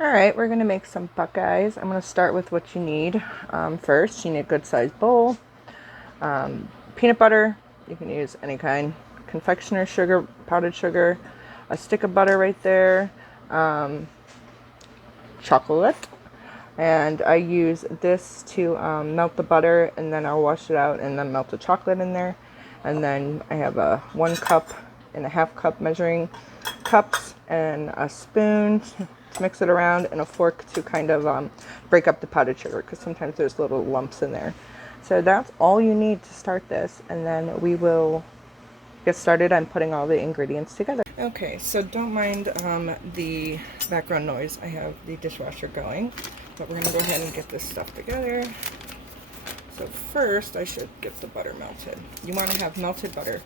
Alright, we're going to make some Buckeyes. I'm going to start with what you need. First, you need a good sized bowl, peanut butter, you can use any kind, confectioner sugar, powdered sugar, a stick of butter right there, chocolate, and I use this to melt the butter, and then I'll wash it out and then melt the chocolate in there. And then I have a 1 cup and a half cup measuring cups and a spoon to mix it around, and a fork to kind of break up the powdered sugar, because sometimes there's little lumps in there. So that's all you need to start this, and then we will get started on putting all the ingredients together. Okay, so don't mind the background noise. I have the dishwasher going, but we're gonna go ahead and get this stuff together. So first, I should get the butter melted. You want to have melted butter.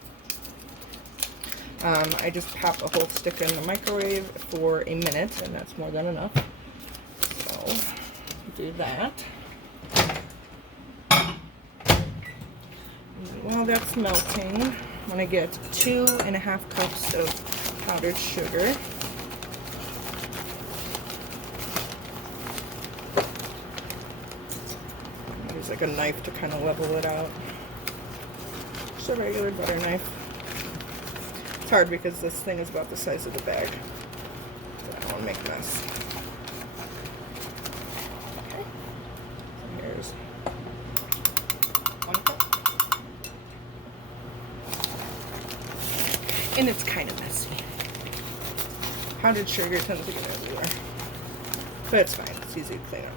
I just pop a whole stick in the microwave for a minute, and that's more than enough. So do that. While that's melting, I'm going to get 2.5 cups of powdered sugar. Use like a knife to kind of level it out. Just a regular butter knife. It's hard because this thing is about the size of the bag. I don't want to make a mess. Okay. So here's 1 cup. And it's kind of messy. Powdered sugar tends to get everywhere. But it's fine. It's easy to clean up.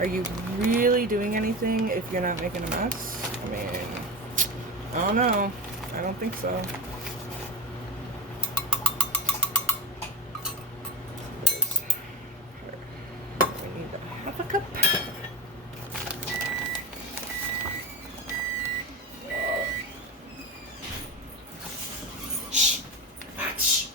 Are you really doing anything if you're not making a mess? I mean, I don't know. I don't think so. We need a 1/2 cup. Shh. Shh.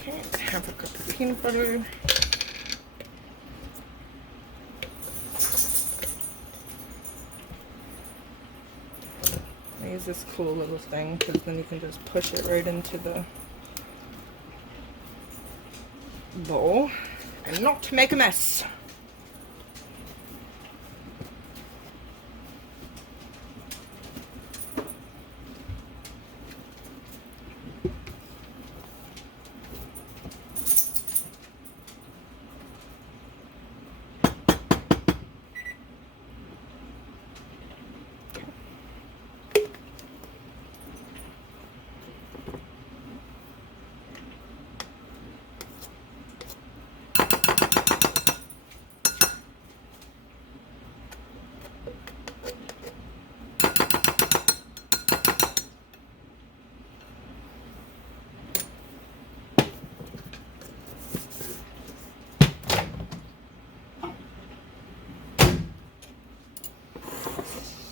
Okay, 1/2 cup of peanut butter. I use this cool little thing because then you can just push it right into the bowl and not make a mess.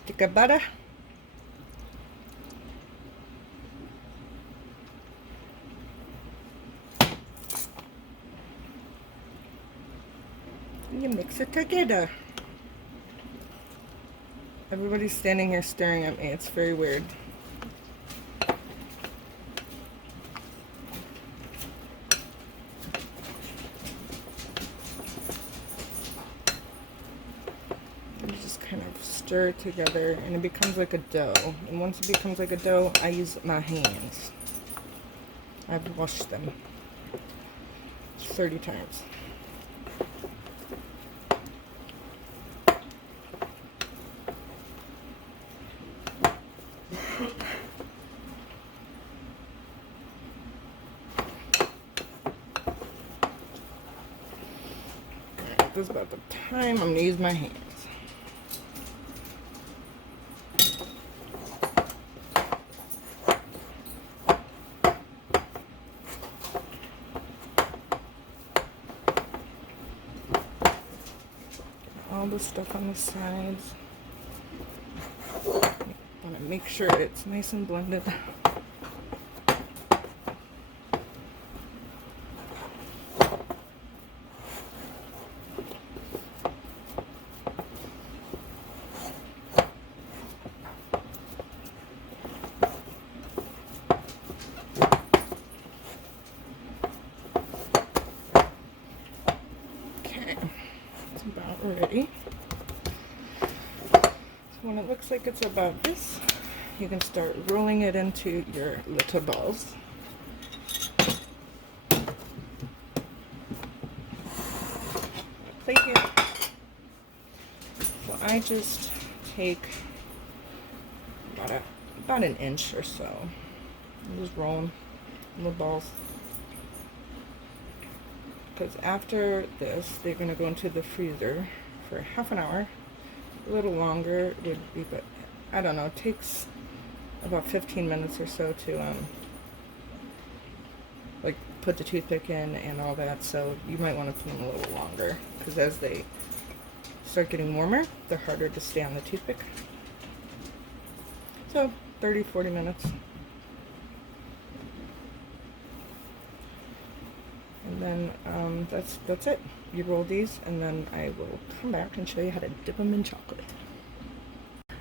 Stick of butter. And you mix it together. Everybody's standing here staring at me. It's very weird. You just kind of stir it together and it becomes like a dough. And once it becomes like a dough, I use my hands. I've washed them 30 times. This is about the time I'm going to use my hands. All the stuff on the sides. Want to make sure it's nice and blended. already. So when it looks like it's about this, you can start rolling it into your little balls. Plate here. So I just take about an inch or so. I'm just roll them in the balls. Because after this, they're going to go into the freezer for half an hour. A little longer would be, but I don't know, it takes about 15 minutes or so to like put the toothpick in and all that, so you might want to put them a little longer, because as they start getting warmer, they're harder to stay on the toothpick. So 30-40 minutes. And then that's it. You roll these, and then I will come back and show you how to dip them in chocolate.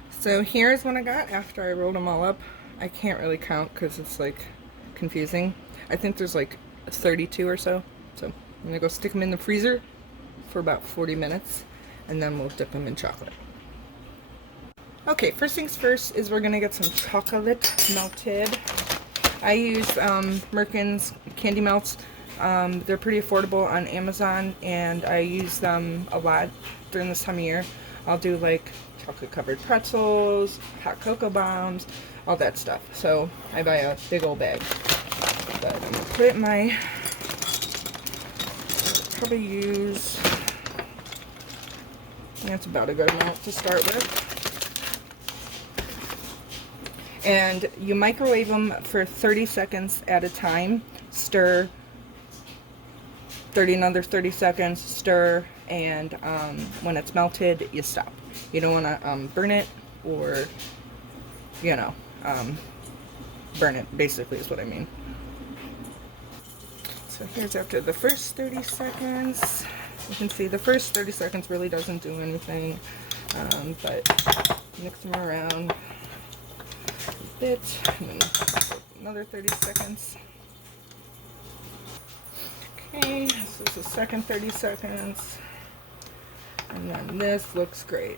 So here's what I got after I rolled them all up. I can't really count because it's like confusing. I think there's like 32 or so. So I'm gonna go stick them in the freezer for about 40 minutes, and then we'll dip them in chocolate. Okay, first things first is we're gonna get some chocolate melted. I use Merkin's candy melts. They're pretty affordable on Amazon, and I use them a lot during this time of year. I'll do like chocolate covered pretzels, hot cocoa bombs, all that stuff. So I buy a big old bag. But I'm gonna put it in my, probably use, that's about a good amount to start with. And you microwave them for 30 seconds at a time. Stir, another 30 seconds, stir, and when it's melted, you stop. You don't want to burn it, or, you know, burn it, basically is what I mean. So here's after the first 30 seconds. You can see the first 30 seconds really doesn't do anything, but mix them around a bit, and then another 30 seconds. Okay, this is the second 30 seconds, and then this looks great.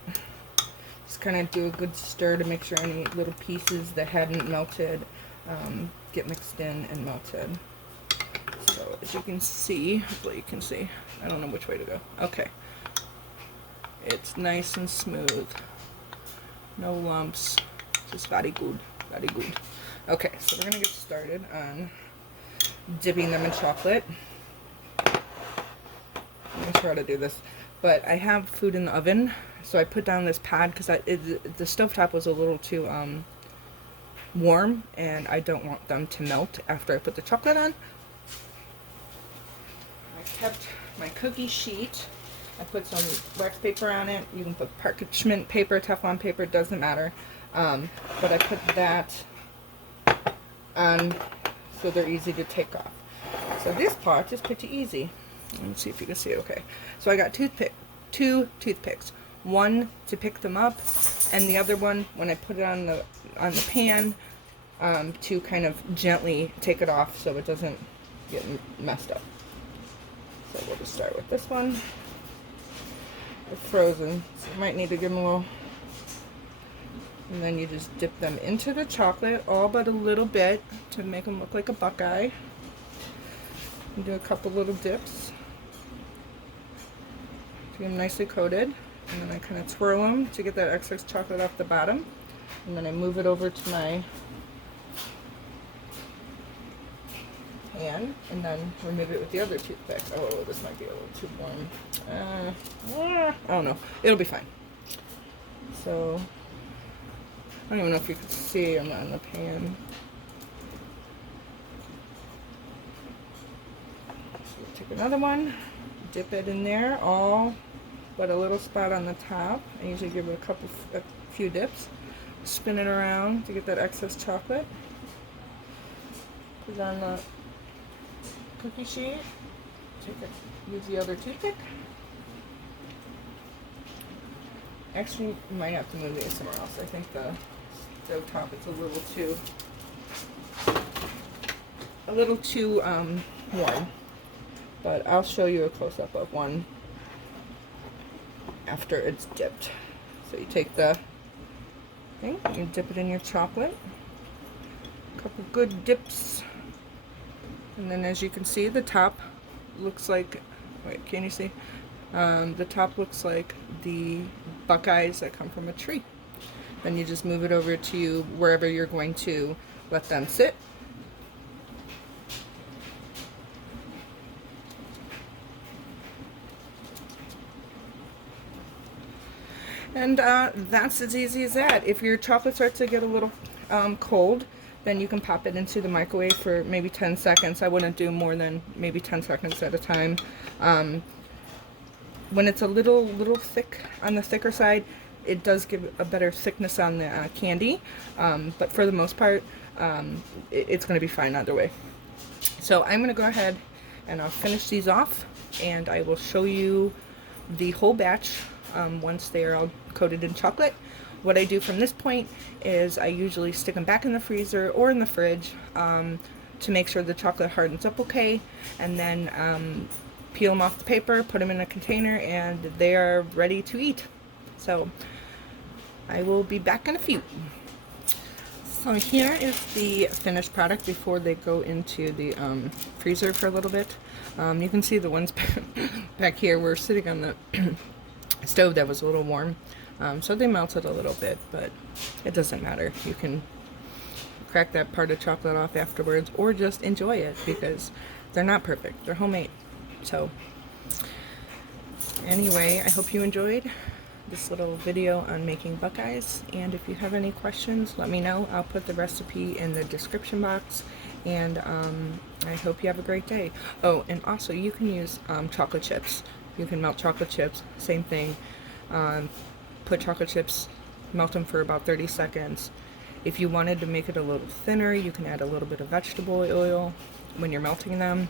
Just kind of do a good stir to make sure any little pieces that hadn't melted get mixed in and melted. So as you can see, hopefully you can see, I don't know which way to go. Okay, it's nice and smooth, no lumps, just very good, very good. Okay, so we're gonna get started on dipping them in chocolate. I'm not sure how to do this, but I have food in the oven, so I put down this pad because the stovetop was a little too warm, and I don't want them to melt after I put the chocolate on. I kept my cookie sheet. I put some wax paper on it. You can put parchment paper, Teflon paper, doesn't matter. But I put that on so they're easy to take off. So this part is pretty easy. Let's see if you can see it okay. So I got two toothpicks. One to pick them up, and the other one when I put it on the pan to kind of gently take it off so it doesn't get messed up. So we'll just start with this one. They're frozen, so you might need to give them a little. And then you just dip them into the chocolate, all but a little bit, to make them look like a Buckeye. And do a couple little dips to get them nicely coated. And then I kind of twirl them to get that excess chocolate off the bottom. And then I move it over to my pan, and then remove it with the other toothpick. Oh, this might be a little too warm. I don't know. It'll be fine. So, I don't even know if you can see them on the pan. So take another one, dip it in there, all but a little spot on the top. I usually give it a few dips. Spin it around to get that excess chocolate. Put it on the cookie sheet. Use the other toothpick. Actually, you might have to move these somewhere else. I think the stove top is a little too warm. But I'll show you a close-up of one after it's dipped. So you take the thing, you dip it in your chocolate. A couple good dips. And then as you can see, the top looks like, wait, can you see? The top looks like the Buckeyes that come from a tree. Then you just move it over to wherever you're going to let them sit. And that's as easy as that. If your chocolate starts to get a little cold, then you can pop it into the microwave for maybe 10 seconds. I wouldn't do more than maybe 10 seconds at a time. When it's a little thick, on the thicker side, it does give a better thickness on the candy, but for the most part, it's going to be fine either way. So I'm going to go ahead and I'll finish these off, and I will show you the whole batch once they are all coated in chocolate. What I do from this point is I usually stick them back in the freezer or in the fridge to make sure the chocolate hardens up okay, and then peel them off the paper, put them in a container, and they are ready to eat. So I will be back in a few. So here is the finished product before they go into the freezer for a little bit. You can see the ones back here were sitting on the stove that was a little warm, so they melted a little bit, but it doesn't matter. You can crack that part of chocolate off afterwards or just enjoy it because they're not perfect. They're homemade. So anyway, I hope you enjoyed this little video on making Buckeyes, and if you have any questions, let me know. I'll put the recipe in the description box, and I hope you have a great day. Oh, and also you can use chocolate chips. You can melt chocolate chips, same thing. Put chocolate chips, melt them for about 30 seconds. If you wanted to make it a little thinner, you can add a little bit of vegetable oil when you're melting them.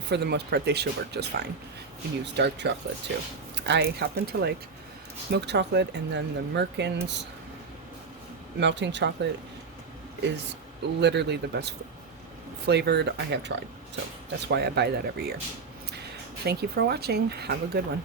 For the most part, they should work just fine. You can use dark chocolate too. I happen to like milk chocolate, and then the Merkin's melting chocolate is literally the best flavored I have tried. So that's why I buy that every year. Thank you for watching. Have a good one.